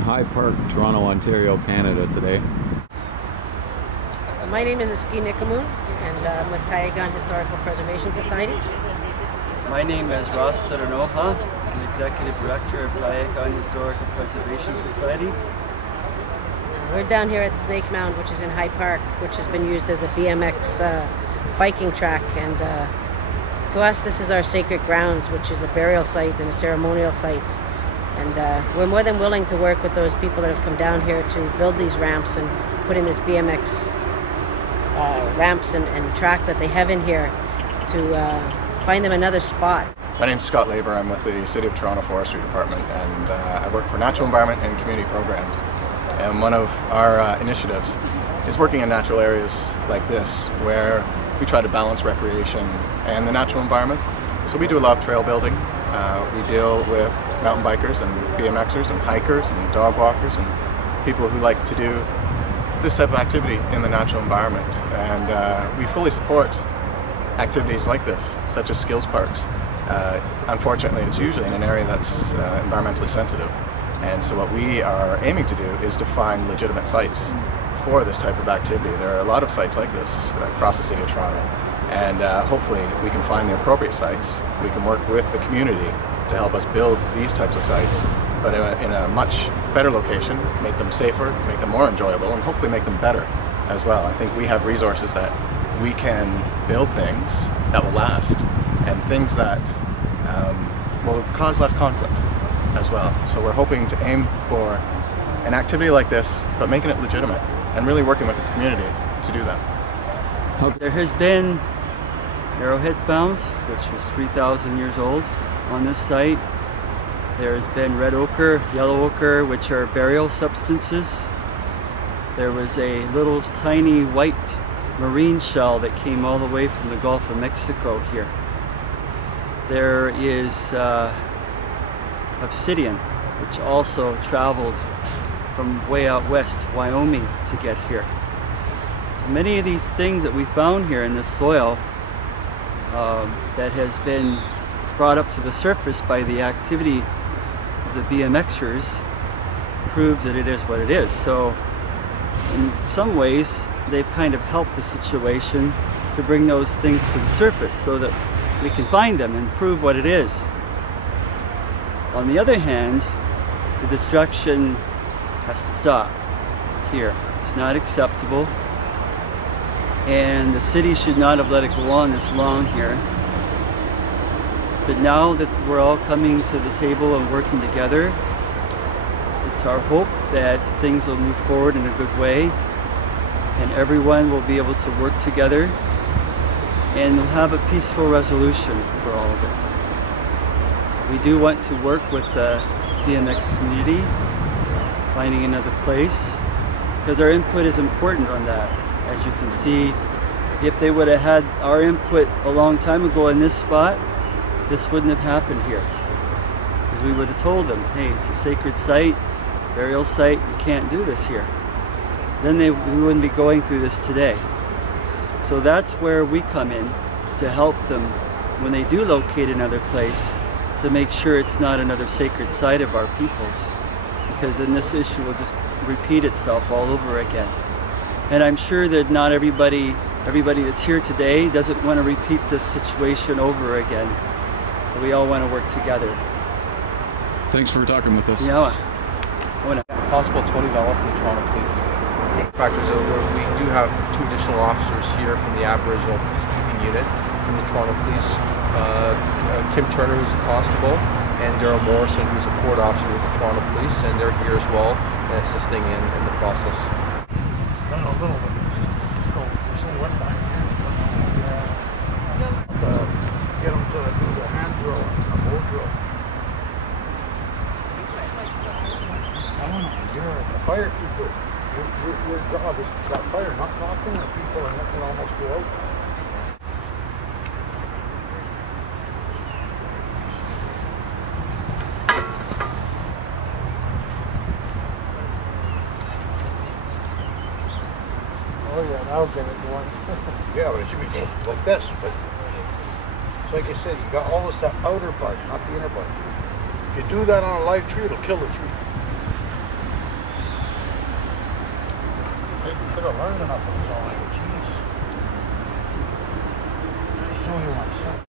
in High Park, Toronto, Ontario, Canada today. My name is Taiaiako'N, and I'm with Taiaiako'N Historical Preservation Society. My name is Ross Toranoha. I'm Executive Director of Taiaiako'N Historical Preservation Society. We're down here at Mound, which is in High Park, which has been used as a BMX biking track. And to us, this is our sacred grounds, which is a burial site and a ceremonial site. And we're more than willing to work with those people that have come down here to build these ramps and put in this BMX ramps and track that they have in here to find them another spot. My name's Scott Laver. I'm with the City of Toronto Forestry Department, and I work for natural environment and community programs. And one of our initiatives is working in natural areas like this, where we try to balance recreation and the natural environment. So we do a lot of trail building. We deal with mountain bikers and BMXers and hikers and dog walkers and people who like to do this type of activity in the natural environment. And we fully support activities like this, such as skills parks. Unfortunately, it's usually in an area that's environmentally sensitive. And so what we are aiming to do is to find legitimate sites for this type of activity. There are a lot of sites like this across the City of Toronto. And hopefully we can find the appropriate sites. We can work with the community to help us build these types of sites, but in a much better location, make them safer, make them more enjoyable, and hopefully make them better as well. I think we have resources that we can build things that will last, and things that will cause less conflict as well. So we're hoping to aim for an activity like this, but making it legitimate, and really working with the community to do that. There has been arrowhead found, which was 3,000 years old on this site. There has been red ochre, yellow ochre, which are burial substances. There was a little tiny white marine shell that came all the way from the Gulf of Mexico here. There is obsidian, which also traveled from way out west, Wyoming, to get here. So many of these things that we found here in this soil that has been brought up to the surface by the activity of the BMXers proves that it is what it is. So in some ways they've kind of helped the situation to bring those things to the surface so that we can find them and prove what it is. On the other hand, the destruction has to stop here. It's not acceptable, and the city should not have let it go on this long here. But now that we're all coming to the table and working together, it's our hope that things will move forward in a good way, and everyone will be able to work together, and we'll have a peaceful resolution for all of it. We do want to work with the BMX community, finding another place, because our input is important on that. As you can see, if they would have had our input a long time ago in this spot, this wouldn't have happened here. Because we would have told them, hey, it's a sacred site, burial site, you can't do this here. Then we wouldn't be going through this today. So that's where we come in to help them when they do locate another place, to make sure it's not another sacred site of our people's, because then this issue will just repeat itself all over again. And I'm sure that not everybody that's here today doesn't want to repeat this situation over again. But we all want to work together. Thanks for talking with us. Yeah. Possible Tony Vella from the Toronto Police. Factors out there, we do have 2 additional officers here from the Aboriginal Peacekeeping Unit from the Toronto Police. Kim Turner, who's a constable, and Daryl Morrison, who's a court officer with the Toronto Police, and they're here as well, assisting in the process. Not a little bit. It's still wet back here. Get them to do the hand drill and a bow drill. I don't know. You're a fire keeper. Your job is to stop fire, not talking, or people are letting it almost go out. Oh yeah, that'll get it going. Yeah, but it should be like this. But like I said, you got all this, that outer part, not the inner part. If you do that on a live tree, it'll kill the tree. Could have learned enough of his own language. Jeez. Show you my son.